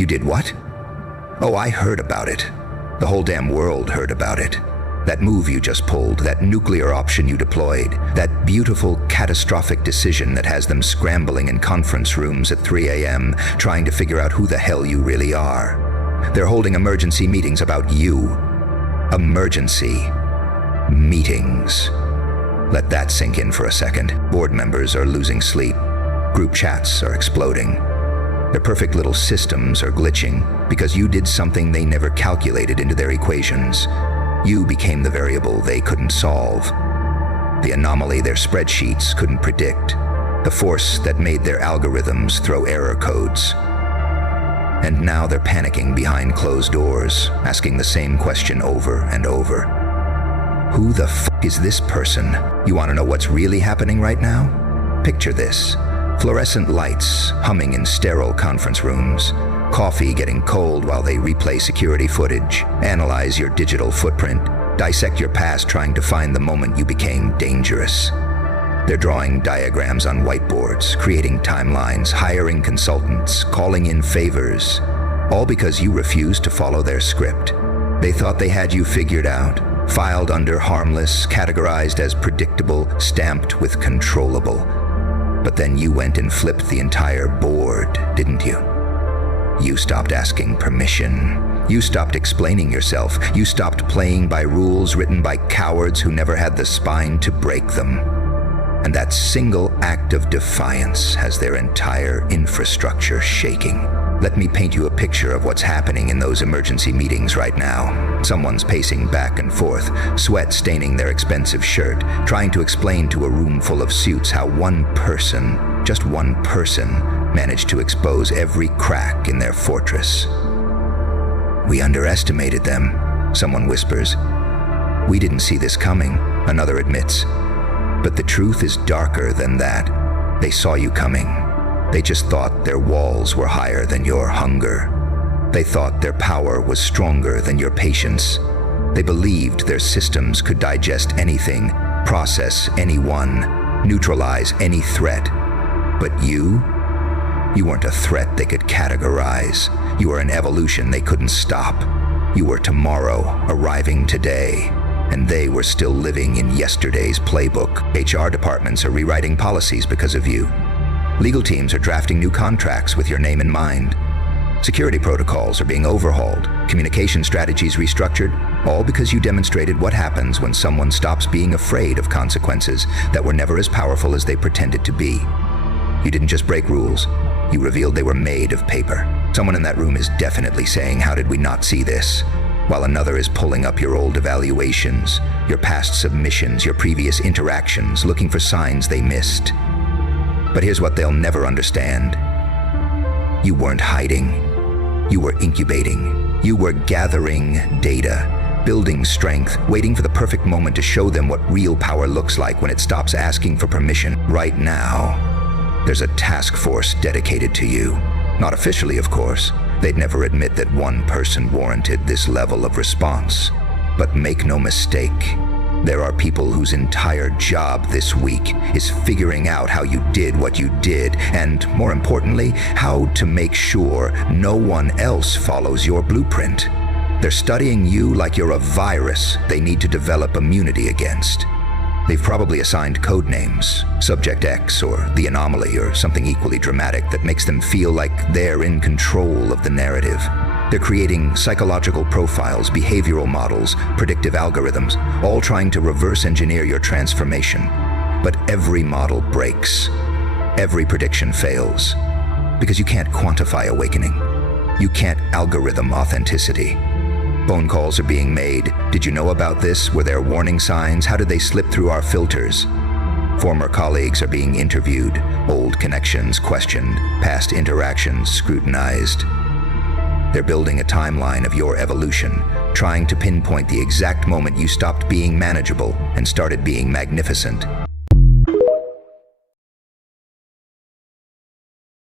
You did what? Oh, I heard about it. The whole damn world heard about it. That move you just pulled, that nuclear option you deployed, that beautiful, catastrophic decision that has them scrambling in conference rooms at 3 a.m. trying to figure out who the hell you really are. They're holding emergency meetings about you. Emergency meetings. Let that sink in for a second. Board members are losing sleep. Group chats are exploding. Their perfect little systems are glitching because you did something they never calculated into their equations. You became the variable they couldn't solve, the anomaly their spreadsheets couldn't predict, the force that made their algorithms throw error codes. And now they're panicking behind closed doors, asking the same question over and over. Who the fuck is this person? You want to know what's really happening right now? Picture this. Fluorescent lights humming in sterile conference rooms. Coffee getting cold while they replay security footage, analyze your digital footprint, dissect your past trying to find the moment you became dangerous. They're drawing diagrams on whiteboards, creating timelines, hiring consultants, calling in favors, all because you refused to follow their script. They thought they had you figured out, filed under harmless, categorized as predictable, stamped with controllable. But then you went and flipped the entire board, didn't you? You stopped asking permission. You stopped explaining yourself. You stopped playing by rules written by cowards who never had the spine to break them. And that single act of defiance has their entire infrastructure shaking. Let me paint you a picture of what's happening in those emergency meetings right now. Someone's pacing back and forth, sweat staining their expensive shirt, trying to explain to a room full of suits how one person, just one person, managed to expose every crack in their fortress. We underestimated them, someone whispers. We didn't see this coming, another admits. But the truth is darker than that. They saw you coming. They just thought their walls were higher than your hunger. They thought their power was stronger than your patience. They believed their systems could digest anything, process anyone, neutralize any threat. But you weren't a threat they could categorize. You were an evolution they couldn't stop. You were tomorrow, arriving today. And they were still living in yesterday's playbook. HR departments are rewriting policies because of you. Legal teams are drafting new contracts with your name in mind. Security protocols are being overhauled, communication strategies restructured, all because you demonstrated what happens when someone stops being afraid of consequences that were never as powerful as they pretended to be. You didn't just break rules, you revealed they were made of paper. Someone in that room is definitely saying, "How did we not see this?" While another is pulling up your old evaluations, your past submissions, your previous interactions, looking for signs they missed. But here's what they'll never understand. You weren't hiding. You were incubating. You were gathering data, building strength, waiting for the perfect moment to show them what real power looks like when it stops asking for permission. Right now, there's a task force dedicated to you. Not officially, of course. They'd never admit that one person warranted this level of response. But make no mistake, there are people whose entire job this week is figuring out how you did what you did, and more importantly, how to make sure no one else follows your blueprint. They're studying you like you're a virus they need to develop immunity against. They've probably assigned code names, Subject X or the Anomaly or something equally dramatic that makes them feel like they're in control of the narrative. They're creating psychological profiles, behavioral models, predictive algorithms, all trying to reverse engineer your transformation. But every model breaks. Every prediction fails. Because you can't quantify awakening. You can't algorithm authenticity. Phone calls are being made. Did you know about this? Were there warning signs? How did they slip through our filters? Former colleagues are being interviewed, old connections questioned, past interactions scrutinized. They're building a timeline of your evolution, trying to pinpoint the exact moment you stopped being manageable and started being magnificent.